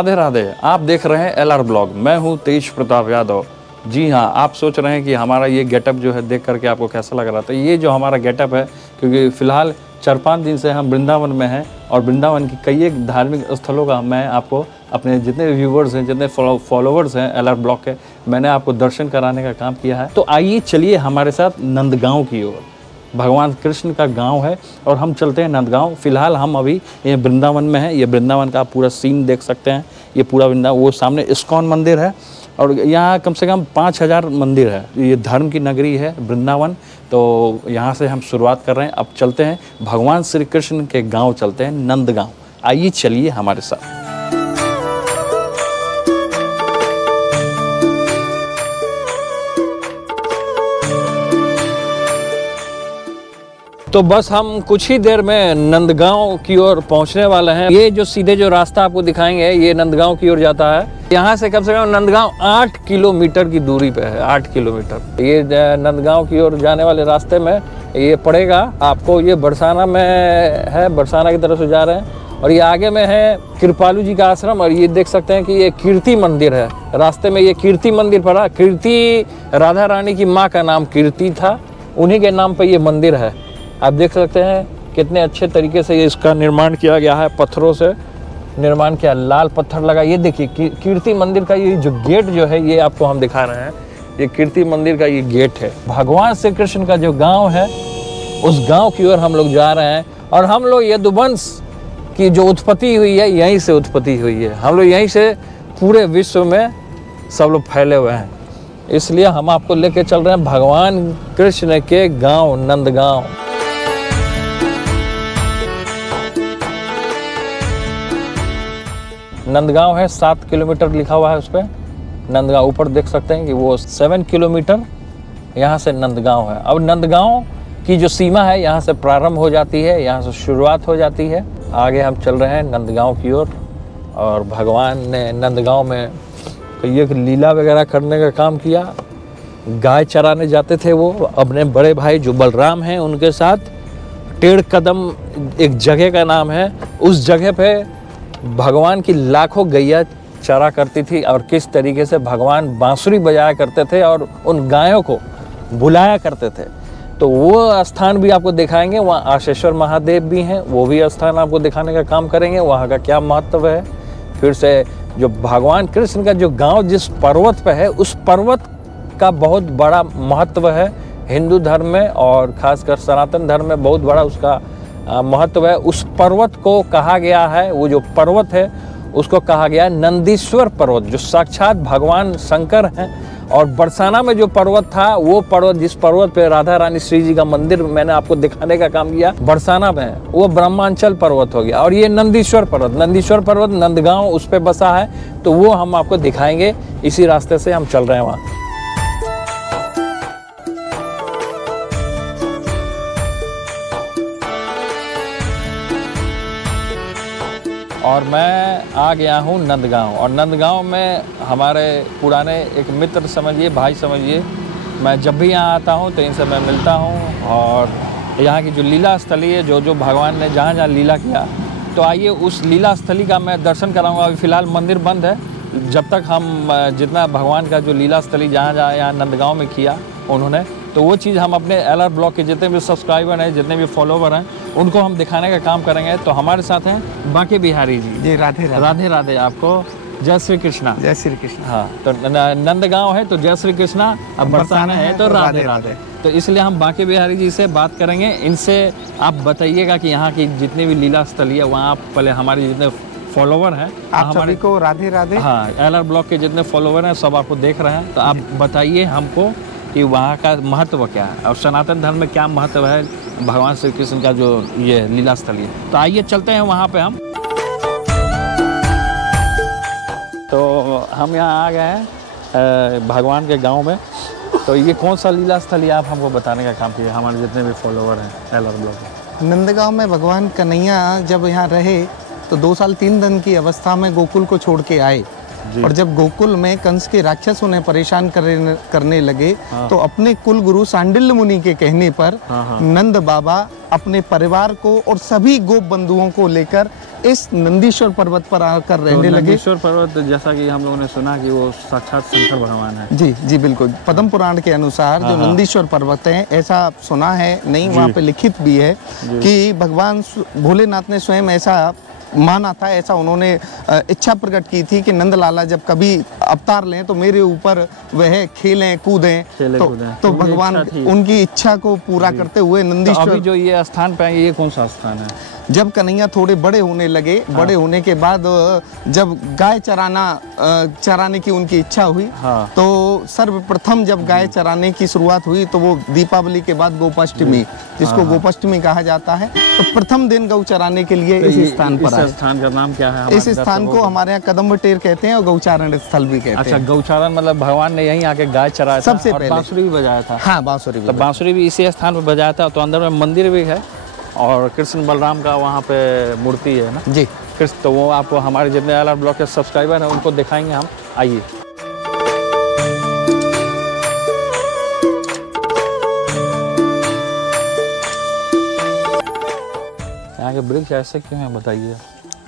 राधे राधे। आप देख रहे हैं LR ब्लॉग। मैं हूं तेज प्रताप यादव। जी हां, आप सोच रहे हैं कि हमारा ये गेटअप जो है देख करके आपको कैसा लग रहा था। ये जो हमारा गेटअप है, क्योंकि फ़िलहाल 4-5 दिन से हम वृंदावन में हैं और वृंदावन की कई एक धार्मिक स्थलों का मैं आपको अपने जितने व्यूवर्स हैं, जितने फॉलोवर्स हैं LR ब्लॉग के, मैंने आपको दर्शन कराने का काम किया है। तो आइए चलिए हमारे साथ नंदगांव की ओर। भगवान कृष्ण का गांव है और हम चलते हैं नंदगांव। फिलहाल हम अभी ये वृंदावन में हैं। ये वृंदावन का पूरा सीन देख सकते हैं। ये पूरा वृंदावन, वो सामने इस्कॉन मंदिर है और यहाँ कम से कम 5000 मंदिर है। ये धर्म की नगरी है वृंदावन। तो यहाँ से हम शुरुआत कर रहे हैं। अब चलते हैं भगवान श्री कृष्ण के गाँव, चलते हैं नंदगांव। आइए चलिए हमारे साथ। तो बस हम कुछ ही देर में नंदगांव की ओर पहुंचने वाले हैं। ये जो सीधे जो रास्ता आपको दिखाएंगे ये नंदगांव की ओर जाता है। यहाँ से कम नंदगांव 8 किलोमीटर की दूरी पे है। 8 किलोमीटर ये नंदगांव की ओर जाने वाले रास्ते में ये पड़ेगा आपको। ये बरसाना में है, बरसाना की तरफ से जा रहे हैं और ये आगे में है कृपालू जी का आश्रम। और ये देख सकते हैं कि ये कीर्ति मंदिर है। रास्ते में ये कीर्ति मंदिर पड़ा। कीर्ति राधा रानी की माँ का नाम कीर्ति था, उन्हीं के नाम पर ये मंदिर है। आप देख सकते हैं कितने अच्छे तरीके से इसका निर्माण किया गया है। पत्थरों से निर्माण किया, लाल पत्थर लगा। ये देखिए कीर्ति मंदिर का ये जो गेट जो है ये आपको हम दिखा रहे हैं। ये कीर्ति मंदिर का ये गेट है। भगवान श्री कृष्ण का जो गांव है उस गांव की ओर हम लोग जा रहे हैं। और हम लोग यदुवंश की जो उत्पत्ति हुई है यहीं से उत्पत्ति हुई है। हम लोग यहीं से पूरे विश्व में सब लोग फैले हुए हैं। इसलिए हम आपको लेके चल रहे हैं भगवान कृष्ण के गाँव नंदगांव। नंदगांव है, 7 किलोमीटर लिखा हुआ है उस पर। नंदगांव ऊपर देख सकते हैं कि वो 7 किलोमीटर यहाँ से नंदगांव है। अब नंदगांव की जो सीमा है यहाँ से प्रारंभ हो जाती है, यहाँ से शुरुआत हो जाती है। आगे हम चल रहे हैं नंदगांव की ओर। और भगवान ने नंदगांव में ये लीला वगैरह करने का काम किया। गाय चराने जाते थे वो अपने बड़े भाई जो बलराम हैं उनके साथ। टेढ़ कदम एक जगह का नाम है। उस जगह पे भगवान की लाखों गैया चरा करती थी और किस तरीके से भगवान बांसुरी बजाया करते थे और उन गायों को बुलाया करते थे। तो वो स्थान भी आपको दिखाएंगे। वहाँ आशेश्वर महादेव भी हैं, वो भी स्थान आपको दिखाने का काम करेंगे। वहाँ का क्या महत्व है। फिर से जो भगवान कृष्ण का जो गांव जिस पर्वत पे है उस पर्वत का बहुत बड़ा महत्व है हिंदू धर्म में और खासकर सनातन धर्म में बहुत बड़ा उसका महत्व है। उस पर्वत को कहा गया है, वो जो पर्वत है उसको कहा गया है नंदीश्वर पर्वत, जो साक्षात भगवान शंकर हैं। और बरसाना में जो पर्वत था वो पर्वत, जिस पर्वत पे राधा रानी श्री जी का मंदिर मैंने आपको दिखाने का काम किया बरसाना में, वो ब्रह्मांचल पर्वत हो गया। और ये नंदीश्वर पर्वत नंदगांव उस पे बसा है। तो वो हम आपको दिखाएंगे। इसी रास्ते से हम चल रहे हैं वहाँ। और मैं आ गया हूँ नंदगांव। और नंदगांव में हमारे पुराने एक मित्र समझिए, भाई समझिए। मैं जब भी यहाँ आता हूँ तो इनसे मैं मिलता हूँ। और यहाँ की जो लीला स्थली है, जो भगवान ने जहाँ जहाँ लीला किया, तो आइए उस लीला स्थली का मैं दर्शन कराऊँगा। अभी फ़िलहाल मंदिर बंद है। जब तक हम जितना भगवान का जो लीला स्थली जहाँ जहाँ यहाँ नंदगांव में किया उन्होंने, तो वो चीज़ हम अपने LR ब्लॉग के जितने भी सब्सक्राइबर हैं, जितने भी फॉलोवर हैं, उनको हम दिखाने का काम करेंगे। तो हमारे साथ हैं बांके बिहारी जी। राधे राधे। राधे राधे। आपको जय श्री कृष्णा। जय श्री कृष्ण। हाँ, तो नंदगांव है तो जय श्री कृष्णा, अब बरसाना है तो राधे राधे। तो इसलिए हम बांके बिहारी जी से बात करेंगे। इनसे आप बताइएगा कि यहाँ की जितनी भी लीला स्थली है वहाँ पहले हमारे जितने फॉलोवर हैं आप सभी को राधे राधे। हाँ, LR ब्लॉग के जितने फॉलोवर हैं सब आपको देख रहे हैं। तो आप बताइए हमको कि वहाँ का महत्व क्या है और सनातन धर्म में क्या महत्व है भगवान श्री कृष्ण का जो ये लीला स्थली है। तो आइए चलते हैं वहाँ पे हम। तो हम यहाँ आ गए हैं भगवान के गांव में। तो ये कौन सा लीला स्थली आप हमको बताने का काम किया, हमारे जितने भी फॉलोवर हैं LR ब्लॉग में। नंदगांव में भगवान कन्हैया जब यहाँ रहे तो 2 साल 3 दिन की अवस्था में गोकुल को छोड़ के आए। और जब गोकुल में कंस के राक्षस उन्हें परेशान करने लगे तो अपने कुल गुरु सांडिल्य मुनि के कहने पर नंद बाबा अपने परिवार को और सभी गोप बंधुओं को लेकर इस नंदीश्वर पर्वत पर आकर रहने लगे। नंदीश्वर पर्वत जैसा कि हम लोगों ने सुना कि वो साक्षात शंकर भगवान है। जी जी बिल्कुल, पद्म पुराण के अनुसार जो नंदीश्वर पर्वत है, ऐसा सुना है, नहीं वहाँ पे लिखित भी है कि भगवान भोलेनाथ ने स्वयं ऐसा माना था, ऐसा उन्होंने इच्छा प्रकट की थी कि नंदलाला जब कभी अवतार लें तो मेरे ऊपर वह खेलें कूदें, तो भगवान उनकी इच्छा को पूरा करते हुए नंदीश्वर। तो अभी जो ये स्थान पे ये कौन सा स्थान है? जब कन्हैया थोड़े बड़े होने लगे, बड़े होने के बाद जब गाय चराने की उनकी इच्छा हुई, तो सर्वप्रथम जब गाय चराने की शुरुआत हुई तो वो दीपावली के बाद गोपाष्टमी, जिसको गोपाष्टमी कहा जाता है, तो प्रथम दिन गौ चराने के लिए इस स्थान पर आए। इस स्थान का नाम क्या है? इस स्थान को हमारे यहाँ कदम टेर कहते हैं और गौचारण स्थल भी कहते हैं। अच्छा, गौचारण मतलब भगवान ने यहीं आके गाय चराया था, सबसे पहले बांसुरी भी बजाया था। हाँ, बांसुरी भी, बांसुरी भी इसी स्थान पर बजाया था। तो अंदर में मंदिर भी है और कृष्ण बलराम का वहाँ पे मूर्ति है ना जी कृष्ण। तो वो आपको हमारे जितने LR ब्लॉग के सब्सक्राइबर हैं उनको दिखाएंगे हम। आइए। यहाँ के वृक्ष ऐसे क्यों हैं बताइए?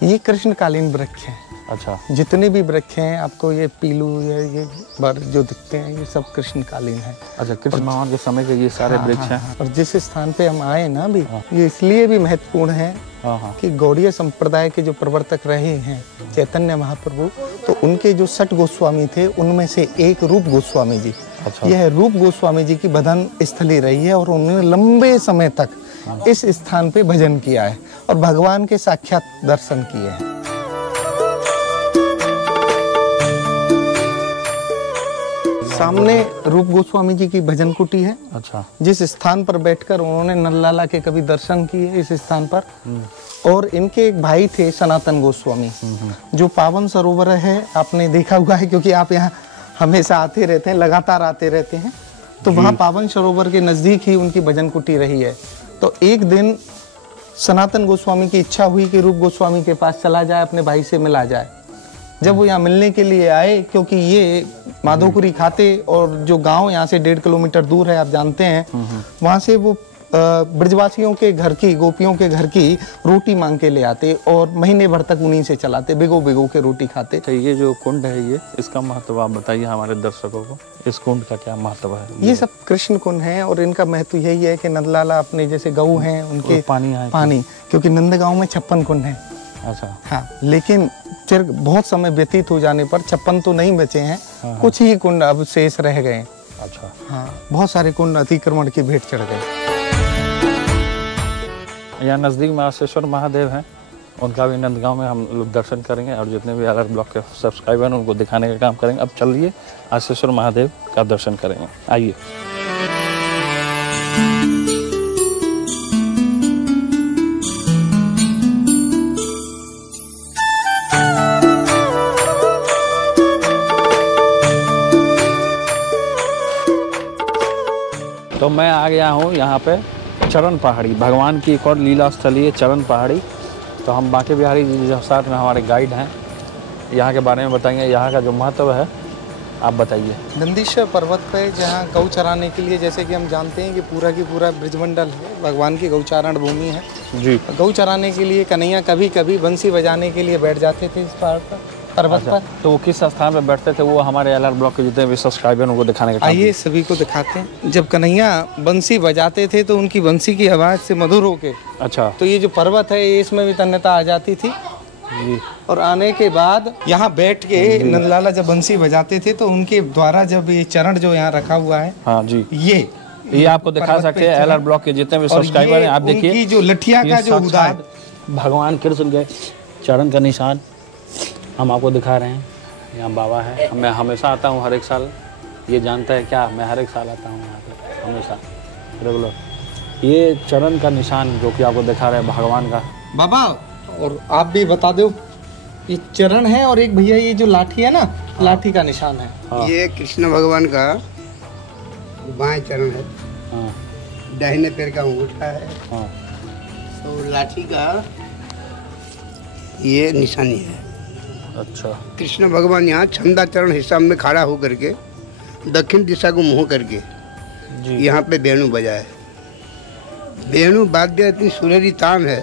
ये कृष्णकालीन वृक्ष हैं। अच्छा, जितने भी वृक्ष हैं आपको ये पीलू या ये बर जो दिखते हैं ये सब कृष्णकालीन है। अच्छा, कृष्ण भगवान के समय के ये सारे वृक्ष हैं। और जिस स्थान पे हम आए ना अभी, ये इसलिए भी महत्वपूर्ण है कि गौड़ीय संप्रदाय के जो प्रवर्तक रहे हैं चैतन्य महाप्रभु, तो उनके जो 6 गोस्वामी थे उनमें से एक रूप गोस्वामी जी। अच्छा। यह रूप गोस्वामी जी की भजन स्थली रही है और उन्होंने लंबे समय तक इस स्थान पे भजन किया है और भगवान के साक्षात दर्शन किए हैं। सामने रूप गोस्वामी जी की भजन कुटी है। अच्छा। जिस स्थान पर बैठकर उन्होंने नंदलाला के कभी दर्शन किए इस स्थान पर। और इनके एक भाई थे सनातन गोस्वामी, जो पावन सरोवर है, आपने देखा हुआ है क्योंकि आप यहाँ हमेशा आते रहते हैं, लगातार आते रहते हैं। तो वहाँ पावन सरोवर के नजदीक ही उनकी भजन कुटी रही है। तो एक दिन सनातन गोस्वामी की इच्छा हुई कि रूप गोस्वामी के पास चला जाए, अपने भाई से मिला जाए। जब वो यहाँ मिलने के लिए आए, क्योंकि ये माधोपुरी खाते और जो गांव यहाँ से 1.5 किलोमीटर दूर है, आप जानते हैं, वहाँ से वो ब्रजवासियों के घर की, गोपियों के घर की रोटी मांग के ले आते और महीने भर तक उन्हीं से चलाते, भिगो भिगो के रोटी खाते। तो ये जो कुंड है, ये इसका महत्व आप बताइए हमारे दर्शकों को। इस कुंड का क्या महत्व है? ये सब कृष्ण कुंड है और इनका महत्व यही है कि नंदलाला अपने जैसे गऊ हैं उनके पानी, क्योंकि नंदगांव में 56 कुंड है। अच्छा। हाँ, लेकिन फिर बहुत समय व्यतीत हो जाने पर 56 तो नहीं बचे हैं, कुछ ही कुंड अब शेष रह गए। अच्छा। हाँ, बहुत सारे कुंड अतिक्रमण की भेंट चढ़ गए। यहाँ नज़दीक में आशेश्वर महादेव हैं, उनका भी नंदगांव में हम लोग दर्शन करेंगे और जितने भी LR ब्लॉग के सब्सक्राइबर हैं उनको दिखाने का काम करेंगे। अब चलिए आशेश्वर महादेव का दर्शन करेंगे। आइए। तो मैं आ गया हूँ यहाँ पे चरण पहाड़ी, भगवान की एक और लीला स्थली है चरण पहाड़ी। तो हम बांके बिहारी जी जो साथ में हमारे गाइड हैं, यहाँ के बारे में बताएंगे, यहाँ का जो महत्व है आप बताइए। नंदीश्वर पर्वत पे जहाँ गौ चराने के लिए, जैसे कि हम जानते हैं कि पूरा की पूरा ब्रजमंडल है, भगवान की गौचारण भूमि है जी। गौ चराने के लिए कन्हैया कभी कभी बंसी बजाने के लिए बैठ जाते थे इस पहाड़ पर, पर्वत पर। तो वो किस स्थान पर बैठते थे, वो हमारे LR ब्लॉग के जितने भी सब्सक्राइबर उनको दिखाने का। आइए सभी को दिखाते हैं। जब कन्हैया बंसी बजाते थे तो उनकी बंसी की आवाज़ से मधुर होके, अच्छा, तो ये जो पर्वत है इसमें भी तन्यता आ जाती थी जी। और आने के बाद यहाँ बैठ के नंदलाला जब बंसी बजाते थे तो उनके द्वारा जब ये चरण जो यहाँ रखा हुआ है, हाँ जी, ये आपको दिखा सकते हैं LR ब्लॉग के जितने भी सब्सक्राइबर हैं। आप देखिए जो लठिया का जो उदाहरण भगवान कृष्ण के चरण का निशान हम आपको दिखा रहे हैं। यहाँ बाबा है, मैं हमेशा आता हूँ, हर एक साल, ये जानता है क्या, मैं हर एक साल आता हूँ यहाँ पे हमेशा रेगुलर। ये चरण का निशान जो कि आपको दिखा रहे हैं भगवान का। बाबा और आप भी बता दो, ये चरण है और एक भैया ये जो लाठी है ना, लाठी का निशान है। हाँ। ये कृष्ण भगवान का बाएं चरण है, दाहिने पैर का अंगूठा है, तो लाठी का ये निशानी है। अच्छा। कृष्ण भगवान यहाँ छंदा चरण हिसाब में खड़ा होकर के दक्षिण दिशा को मुँह करके यहाँ पे वेणु बजाए। वेणु वाद्य इतनी सुनहरी तान है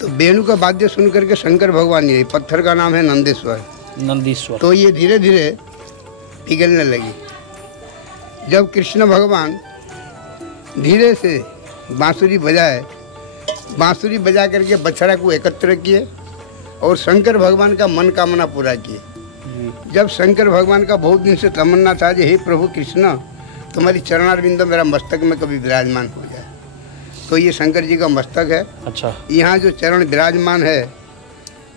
तो वेणु का वाद्य सुन करके शंकर भगवान, ये पत्थर का नाम है नंदीश्वर, तो ये धीरे धीरे पिघलने लगी। जब कृष्ण भगवान धीरे से बांसुरी बजा करके बछड़ा को एकत्र किए और शंकर भगवान का मनोकामना पूरा किए। जब शंकर भगवान का बहुत दिन से तमन्ना था कि हे प्रभु कृष्ण, तुम्हारी चरणारविंद मेरा मस्तक में कभी विराजमान हो जाए, तो ये शंकर जी का मस्तक है। अच्छा, यहाँ जो चरण विराजमान है,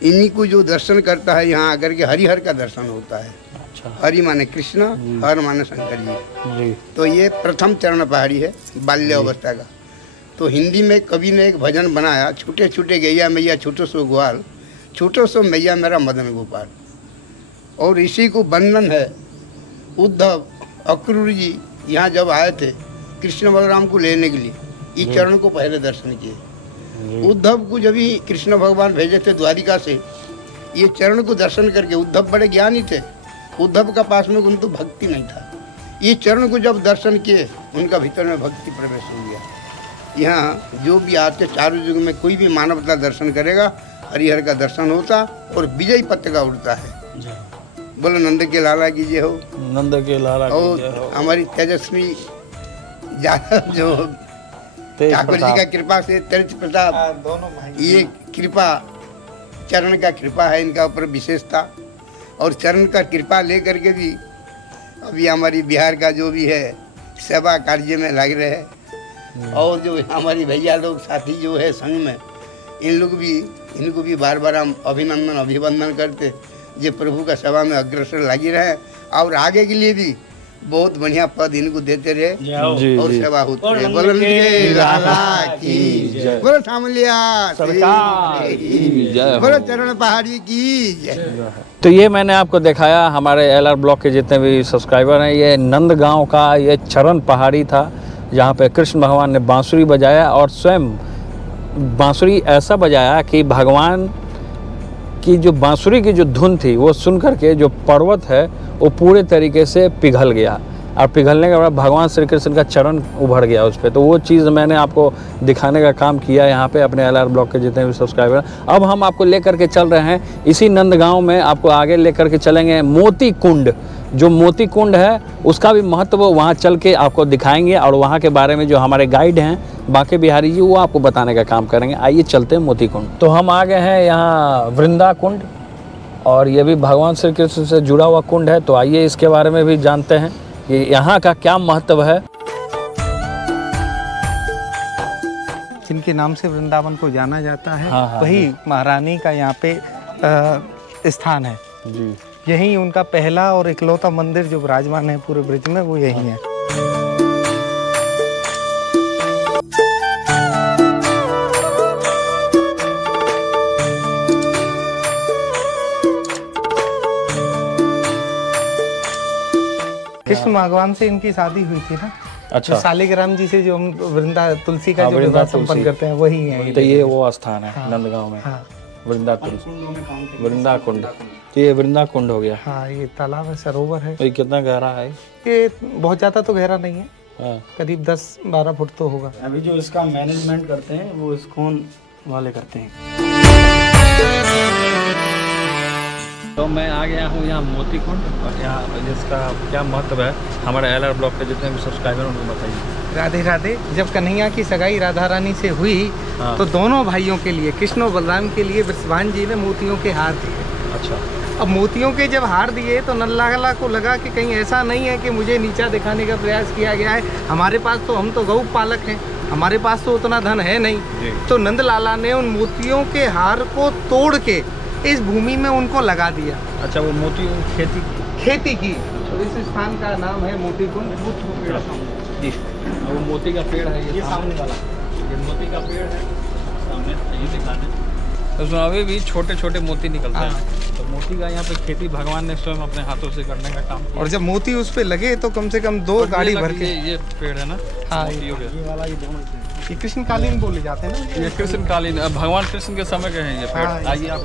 इन्हीं को जो दर्शन करता है यहाँ आकर के हरिहर का दर्शन होता है। अच्छा, हरि माने कृष्ण, हर माने शंकर जी। तो ये प्रथम चरण पहाड़ी है बाल्य अवस्था का। तो हिंदी में कवि ने एक भजन बनाया, छूटे छूटे गैया मैया छोटो सो ग्वाल, छोटो सो मैया मेरा मदन गोपाल। और इसी को बंधन है। उद्धव अक्रूर जी यहाँ जब आए थे कृष्ण बलराम को लेने के लिए, इस चरण को पहले दर्शन किए। उद्धव को जब ही कृष्ण भगवान भेजे थे द्वारिका से, ये चरण को दर्शन करके, उद्धव बड़े ज्ञानी थे, उद्धव का पास में उनको भक्ति नहीं था, ये चरण को जब दर्शन किए उनका भीतर में भक्ति प्रवेश हो गया। यहाँ जो भी आते चारों युग में कोई भी मानवता दर्शन करेगा, हरिहर का दर्शन होता और विजय पताका उड़ता है। बोलो नंद के लाला की जय हो, नंद के लाला की जय हो। और हमारी तेजस्वी यादव जो ठाकुर जी का कृपा से, तेज प्रताप, दोनों भाई, ये कृपा चरण का कृपा है इनका ऊपर विशेषता। और चरण का कृपा ले करके भी अभी हमारी बिहार का जो भी है सेवा कार्य में लग रहे हैं। और जो हमारी भैया लोग साथी जो है संघ में, इनको भी बार बार हम अभिवंदन करते, जो प्रभु का सेवा में अग्रसर लगी रहे और आगे के लिए भी बहुत बढ़िया पद इनको देते रहे और सेवा होती रहे। बोलो लाला की जय, बोलो सामलिया सरकार की जय, बोलो चरण पहाड़ी की जय। तो ये मैंने आपको दिखाया, हमारे LR ब्लॉग के जितने भी सब्सक्राइबर हैं, ये नंदगांव का ये चरण पहाड़ी था जहाँ पे कृष्ण भगवान ने बांसुरी बजाया और स्वयं बांसुरी ऐसा बजाया कि भगवान की जो बांसुरी की जो धुन थी वो सुन करके जो पर्वत है वो पूरे तरीके से पिघल गया और पिघलने के बाद भगवान श्री कृष्ण का चरण उभर गया उस पर। तो वो चीज़ मैंने आपको दिखाने का काम किया यहाँ पे अपने LR ब्लॉग के जितने भी सब्सक्राइबर। अब हम आपको लेकर के चल रहे हैं इसी नंदगांव में, आपको आगे लेकर के चलेंगे मोती कुंड। जो मोती कुंड है उसका भी महत्व वहाँ चल के आपको दिखाएंगे और वहाँ के बारे में जो हमारे गाइड हैं बांके बिहारी जी, वो आपको बताने का काम करेंगे। आइए चलते हैं मोती कुंड। तो हम आ गए हैं यहाँ वृंदा कुंड और ये भी भगवान श्री कृष्ण से जुड़ा हुआ कुंड है। तो आइए इसके बारे में भी जानते हैं कि यहाँ का क्या महत्व है। जिनके नाम से वृंदावन को जाना जाता है, हाँ, वही महारानी का यहाँ पे स्थान है जी। यही उनका पहला और इकलौता मंदिर जो विराजमान है पूरे ब्रिज में, वो यही है। कृष्ण भगवान से इनकी शादी हुई थी ना। अच्छा, शालिग्राम जी से जो हम वृंदा तुलसी का जो विवाह संपन्न करते हैं वही है। तो ये वो स्थान है नंदगांव में, हाँ, वृंदा तुलसी, वृंदा कुंड। तो ये वृंदा कुंड हो गया। हाँ, ये तालाब है, सरोवर है। ये कितना गहरा है? ये बहुत ज़्यादा तो गहरा नहीं है, हाँ। करीब 10-12 फुट तो होगा। अभी जो इसका मैनेजमेंट करते हैं वो इस्कॉन वाले करते हैं। तो मैं आ गया हूँ यहाँ मोती कुंड और यहाँ जिसका क्या महत्व है हमारे LR ब्लॉग के जितने भी सब्सक्राइबर उनको बताइए। राधे राधे। जब कन्हैया की सगाई राधा रानी से हुई, हाँ। तो दोनों भाइयों के लिए, कृष्ण और बलराम के लिए वृषभान जी ने मोतियों के हार दिए। अच्छा। अब मोतियों के जब हार दिए तो नंदलाला को लगा कि कहीं ऐसा नहीं है कि मुझे नीचा दिखाने का प्रयास किया गया है, हमारे पास तो, हम तो गौ पालक हैं, हमारे पास तो उतना धन है नहीं। तो नंदलाला ने उन मोतियों के हार को तोड़ के इस भूमि में उनको लगा दिया। अच्छा, वो मोती खेती की। तो इस स्थान का नाम है मोती कुंड। जी, वो मोती का पेड़ है, ये सामने वाला, ये मोती का पेड़ है सामने, ये दिखाने। तो उसमें अभी भी छोटे छोटे मोती निकलते हैं। तो मोती का यहाँ पे खेती भगवान ने स्वयं अपने हाथों से करने का काम किया। और जब मोती उस पे लगे तो कम से कम 2 गाड़ी भर के। ये पेड़ है ना, हाँ, ये वाला, ये दोनों ये कृष्णकालीन बोले जाते हैं ना। ये कृष्णकालीन, भगवान कृष्ण के समय के हैं ये पेड़। आइए आप।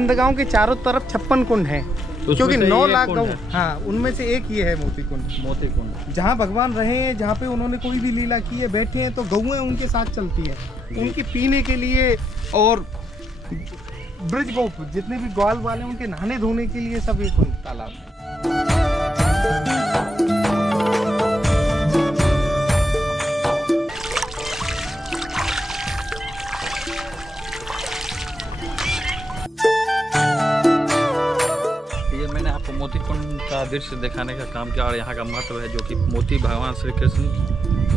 नंदगांव के चारों तरफ 56 कुंड हैं, क्योंकि 9 लाख गौ, हाँ, उनमें से एक ये है मोती कुंड। जहाँ भगवान रहे हैं, जहाँ पे उन्होंने कोई भी लीला की है, बैठे हैं, तो गौएं उनके साथ चलती है, उनके पीने के लिए, और ब्रज गोप जितने भी ग्वाल वाले उनके नहाने धोने के लिए सब एक तालाब है। मोती कुंड का दृश्य दिखाने का काम किया और यहाँ का महत्व है, जो कि मोती भगवान श्री कृष्ण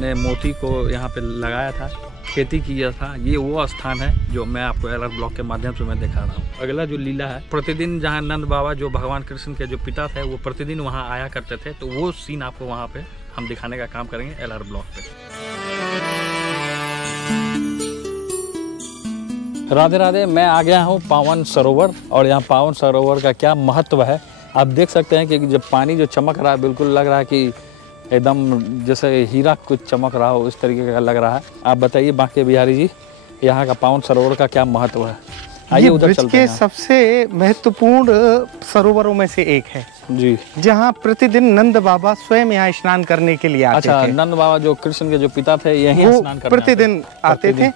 ने मोती को यहाँ पे लगाया था, खेती किया था। ये वो स्थान है जो मैं आपको LR ब्लॉग के माध्यम से मैं दिखा रहा हूँ। अगला जो लीला है, प्रतिदिन जहाँ नंद बाबा जो भगवान कृष्ण के जो पिता थे वो प्रतिदिन वहाँ आया करते थे, तो वो सीन आपको वहाँ पे हम दिखाने का काम करेंगे LR ब्लॉग पे। राधे राधे, मैं आ गया हूँ पावन सरोवर, और यहाँ पावन सरोवर का क्या महत्व है आप देख सकते हैं कि जब पानी जो चमक रहा है, बिल्कुल लग रहा है कि एकदम जैसे हीरा कुछ चमक रहा हो, इस तरीके का लग रहा है। आप बताइए बांके बिहारी जी, यहाँ का पावन सरोवर का क्या महत्व है? आइए उधर चलते हैं। सबसे महत्वपूर्ण सरोवरों में से एक है जी, जहाँ प्रतिदिन नंद बाबा स्वयं यहाँ स्नान करने के लिए आते थे। अच्छा, नंद बाबा जो कृष्ण के जो पिता थे यहीं स्नान करने प्रतिदिन आते थे,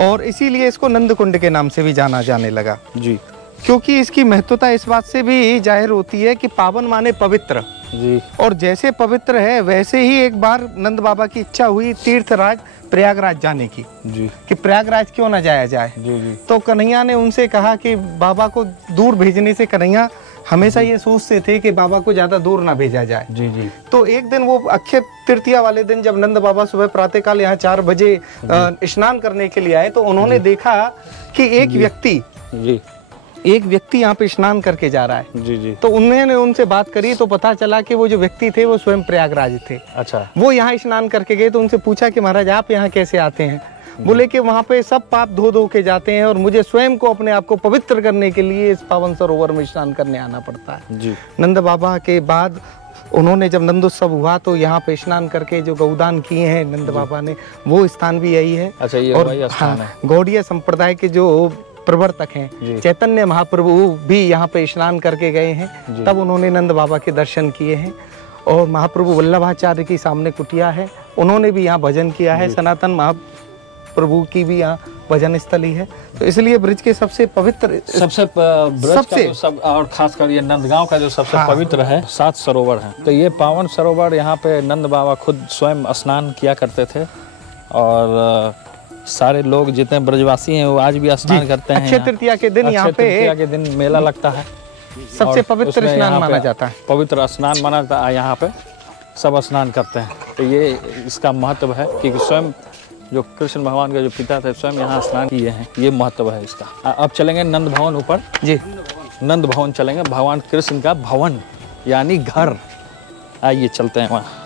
और इसीलिए इसको नंद कुंड के नाम से भी जाना जाने लगा जी, क्योंकि इसकी महत्वता इस बात से भी जाहिर होती है कि पावन माने पवित्र जी, और जैसे पवित्र है वैसे ही एक बार नंद बाबा की इच्छा हुई तीर्थराज प्रयागराज जाने की जी, कि प्रयागराज क्यों ना जाया जाए जी जी। तो कन्हैया ने उनसे कहा कि बाबा को दूर भेजने से, कन्हैया हमेशा ये सोचते थे कि बाबा को ज्यादा दूर ना भेजा जाए जी जी। तो एक दिन वो अक्षय तृतीया वाले दिन जब नंद बाबा सुबह प्रातःकाल यहाँ 4 बजे स्नान करने के लिए आए, तो उन्होंने देखा कि एक व्यक्ति यहाँ पे स्नान करके जा रहा है जी जी। तो उन्होंने उनसे बात करी, तो पता चला कि वो जो व्यक्ति थे वो स्वयं प्रयागराज थे। अच्छा, वो यहाँ स्नान करके गए, तो उनसे पूछा कि महाराज आप यहाँ कैसे आते हैं? बोले कि वहाँ पे सब पाप धो के जाते हैं, और मुझे स्वयं को अपने आप को पवित्र करने के लिए इस पावन सरोवर में स्नान करने आना पड़ता है जी। नंद बाबा के बाद उन्होंने जब नंदोत्सव हुआ तो यहाँ पे स्नान करके जो गौदान किए हैं नंद बाबा ने, वो स्थान भी यही है। अच्छा, ये और हाँ, गौड़ीय संप्रदाय के जो प्रवर्तक हैं चैतन्य महाप्रभु भी यहाँ पे स्नान करके गए हैं, तब उन्होंने नंद बाबा के दर्शन किए हैं। और महाप्रभु वल्लभाचार्य की सामने कुटिया है, उन्होंने भी यहाँ भजन किया है। सनातन महाप्रभु की भी यहाँ भजन स्थली है, तो इसलिए ब्रज के सबसे पवित्र सब और खासकर ये नंदगांव का जो सबसे पवित्र है 7 सरोवर है। तो ये पावन सरोवर यहाँ पे नंद बाबा खुद स्वयं स्नान किया करते थे, और सारे लोग जितने ब्रजवासी हैं वो आज भी स्नान करते हैं। अक्षय तृतीया के दिन यहाँ पे मेला लगता है, सबसे पवित्र स्नान माना जाता है, पवित्र स्नान माना जाता है। यहाँ पे सब स्नान करते हैं, तो ये इसका महत्व है कि स्वयं जो कृष्ण भगवान के जो पिता थे स्वयं यहाँ स्नान किए हैं, ये महत्व है इसका। अब चलेंगे नंद भवन ऊपर जी, नंद भवन चलेंगे, भगवान कृष्ण का भवन यानी घर। आइए चलते हैं वहाँ।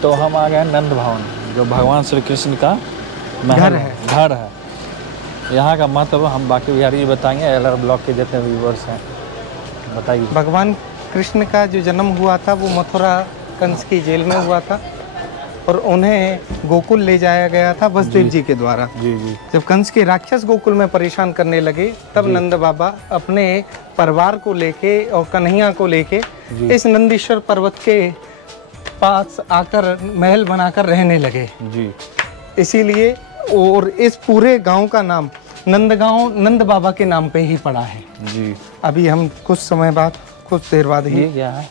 तो हम आ गए नंद भवन, जो भगवान श्री कृष्ण का घर है। यहाँ का महत्व हम बाकी बिहारी बताएंगे, LR ब्लॉग के जितने व्यूवर्स हैं बताइए। भगवान कृष्ण का जो जन्म हुआ था वो मथुरा कंस की जेल में हुआ था, और उन्हें गोकुल ले जाया गया था वसुदेव जी के द्वारा जी जी। जब कंस के राक्षस गोकुल में परेशान करने लगे, तब नंद बाबा अपने परिवार को लेके और कन्हैया को लेके इस नंदीश्वर पर्वत के पास आकर महल बनाकर रहने लगे जी। इसीलिए और इस पूरे गांव का नाम नंदगांव नंद बाबा के नाम पे ही पड़ा है जी। अभी हम कुछ समय बाद, कुछ देर बाद ही, ये क्या है?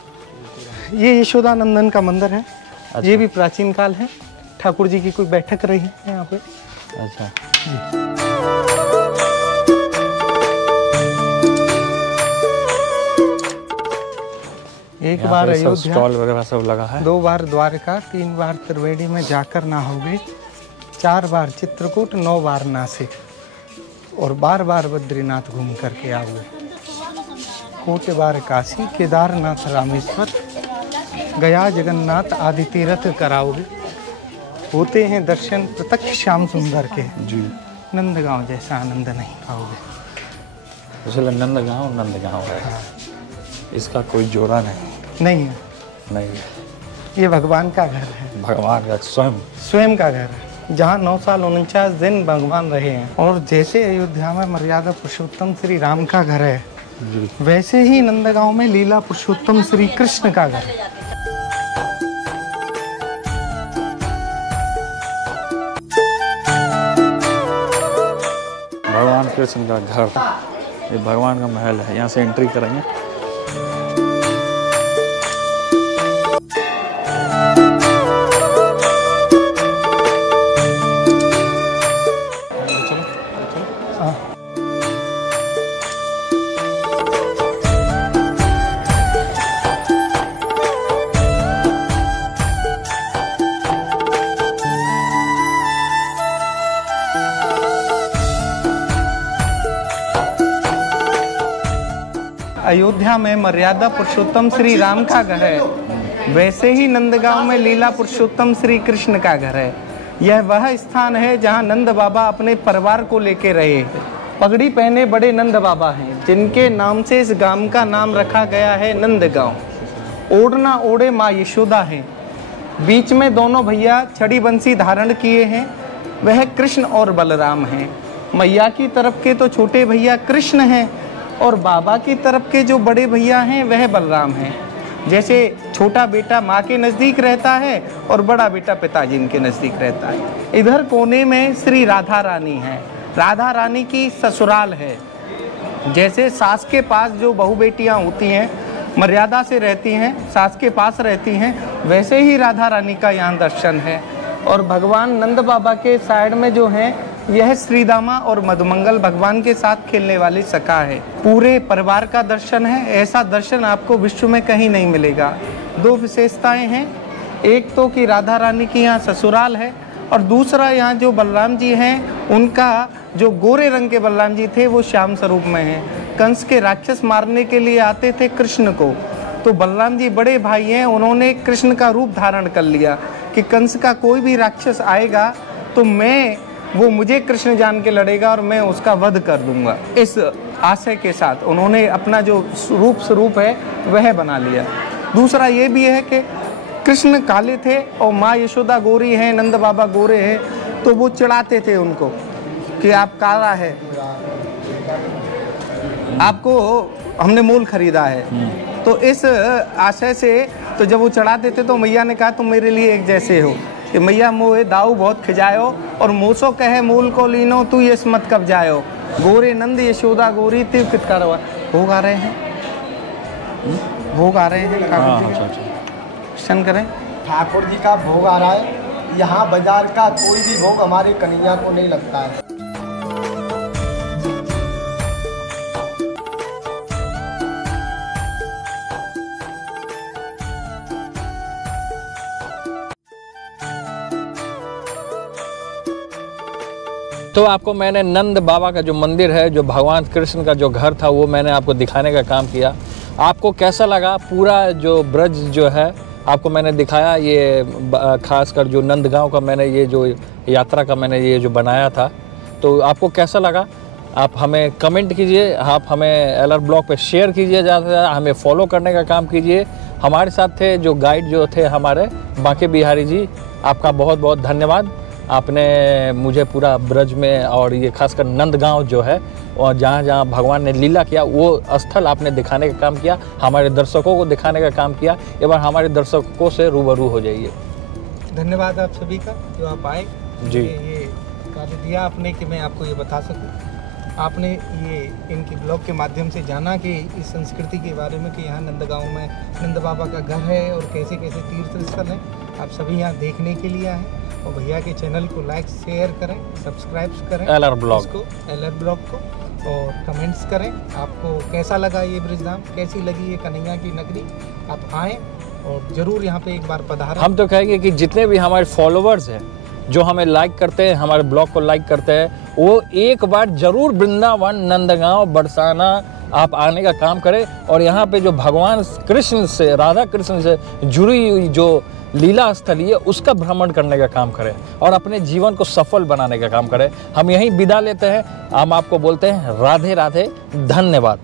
ये यशोदा नंदन का मंदिर है। अच्छा। ये भी प्राचीन काल है, ठाकुर जी की कोई बैठक रही है यहाँ पे। अच्छा एक बार अयोध्या, स्टॉल वगैरह सब लगा है। 2 बार द्वारका, 3 बार त्रिवेणी में जाकर नहाओगे, 4 बार चित्रकूट, 9 बार नासिक, और बार बद्रीनाथ घूम करके आओगे। कोटे बार काशी, केदारनाथ, रामेश्वर, गया, जगन्नाथ आदि तीर्थ कराओगे। होते हैं दर्शन प्रत्यक्ष श्याम सुंदर के जी। नंदगांव जैसा आनंद नहीं पाओगे। इसलिए नंदगांव है। हाँ। इसका कोई जोड़ा नहीं है। नहीं है। ये भगवान का घर है, भगवान का स्वयं का घर है, जहाँ 9 साल 49 दिन भगवान रहे हैं। और जैसे अयोध्या में मर्यादा पुरुषोत्तम श्री राम का घर है, वैसे ही नंदगांव में लीला पुरुषोत्तम श्री कृष्ण का घर है। भगवान कृष्ण का घर, ये भगवान का महल है। यहाँ से एंट्री करेंगे। अयोध्या में मर्यादा पुरुषोत्तम श्री राम का घर है, वैसे ही नंदगांव में लीला पुरुषोत्तम श्री कृष्ण का घर है। यह वह स्थान है जहां नंद बाबा अपने परिवार को लेके रहे। पगड़ी पहने बड़े नंद बाबा हैं, जिनके नाम से इस गांव का नाम रखा गया है नंदगांव। ओढ़ना ओढ़े माँ यशोदा है। बीच में दोनों भैया छड़ी बंसी धारण किए हैं, वह कृष्ण और बलराम हैं। मैया की तरफ के तो छोटे भैया कृष्ण हैं और बाबा की तरफ के जो बड़े भैया हैं वह बलराम हैं। जैसे छोटा बेटा माँ के नज़दीक रहता है और बड़ा बेटा पिताजी के नज़दीक रहता है। इधर कोने में श्री राधा रानी है। राधा रानी की ससुराल है। जैसे सास के पास जो बहू बेटियाँ होती हैं, मर्यादा से रहती हैं, सास के पास रहती हैं, वैसे ही राधा रानी का यहाँ दर्शन है। और भगवान नंद बाबा के साइड में जो है, यह श्रीदामा और मधुमंगल भगवान के साथ खेलने वाली सखा है। पूरे परिवार का दर्शन है। ऐसा दर्शन आपको विश्व में कहीं नहीं मिलेगा। 2 विशेषताएं हैं, एक तो कि राधा रानी की यहाँ ससुराल है, और दूसरा यहाँ जो बलराम जी हैं, उनका जो गोरे रंग के बलराम जी थे वो श्याम स्वरूप में हैं। कंस के राक्षस मारने के लिए आते थे कृष्ण को, तो बलराम जी बड़े भाई हैं, उन्होंने कृष्ण का रूप धारण कर लिया कि कंस का कोई भी राक्षस आएगा तो वो मुझे कृष्ण जान के लड़ेगा और मैं उसका वध कर दूंगा। इस आशय के साथ उन्होंने अपना जो स्वरूप है वह बना लिया। दूसरा ये भी है कि कृष्ण काले थे और माँ यशोदा गोरी हैं, नंद बाबा गोरे हैं, तो वो चिढ़ाते थे उनको कि आप काला है, आपको हमने मोल खरीदा है। तो इस आशय से तो जब वो चढ़ाते थे तो मैया ने कहा तुम मेरे लिए एक जैसे हो, कि मैया मोहे दाऊ बहुत खिजायो और मोसो कहे मूल को लीनो तू ये मत कब जायो। गोरे नंद यशोदा गोरी तिव कित का रवा। भोग आ रहे हैं, भोग आ रहे हैं। क्वेश्चन करें। ठाकुर जी का भोग आ रहा है। यहाँ बाजार का कोई भी भोग हमारे कन्हैया को नहीं लगता है। तो आपको मैंने नंद बाबा का जो मंदिर है, जो भगवान कृष्ण का जो घर था, वो मैंने आपको दिखाने का काम किया। आपको कैसा लगा? पूरा जो ब्रज जो है आपको मैंने दिखाया। ये खासकर जो नंदगांव का मैंने ये जो यात्रा का मैंने ये जो बनाया था, तो आपको कैसा लगा? आप हमें कमेंट कीजिए, आप हमें LR ब्लॉग पे शेयर कीजिए, ज़्यादा हमें फॉलो करने का काम कीजिए। हमारे साथ थे जो गाइड जो थे हमारे बांके बिहारी जी, आपका बहुत बहुत धन्यवाद। आपने मुझे पूरा ब्रज में और ये खासकर नंदगांव जो है और जहाँ जहाँ भगवान ने लीला किया वो स्थल आपने दिखाने का काम किया, हमारे दर्शकों को दिखाने का काम किया। एक बार हमारे दर्शकों से रूबरू हो जाइए। धन्यवाद आप सभी का जो आप आए जी। ये कार्य दिया आपने कि मैं आपको ये बता सकूं। आपने ये इनकी ब्लॉग के माध्यम से जाना कि इस संस्कृति के बारे में कि यहाँ नंदगांव में नंद बाबा का घर है और कैसे कैसे तीर्थ स्थल हैं। आप सभी यहाँ देखने के लिए आए और भैया के चैनल को लाइक शेयर करें, सब्सक्राइब करें LR ब्लॉग को, LR ब्लॉग को, और कमेंट्स करें आपको कैसा लगा ये ब्रिजधाम, कैसी लगी ये कन्हैया की नगरी। आप आएँ और ज़रूर यहाँ पे एक बार पधारें। हम तो कहेंगे कि जितने भी हमारे फॉलोवर्स हैं जो हमें लाइक करते हैं, हमारे ब्लॉग को लाइक करते हैं, वो एक बार जरूर वृंदावन, नंदगांव, बरसाना आप आने का काम करें और यहाँ पे जो भगवान कृष्ण से, राधा कृष्ण से जुड़ी हुई जो लीला स्थली है उसका भ्रमण करने का काम करें और अपने जीवन को सफल बनाने का काम करें। हम यहीं विदा लेते हैं। हम आपको बोलते हैं राधे राधे, धन्यवाद।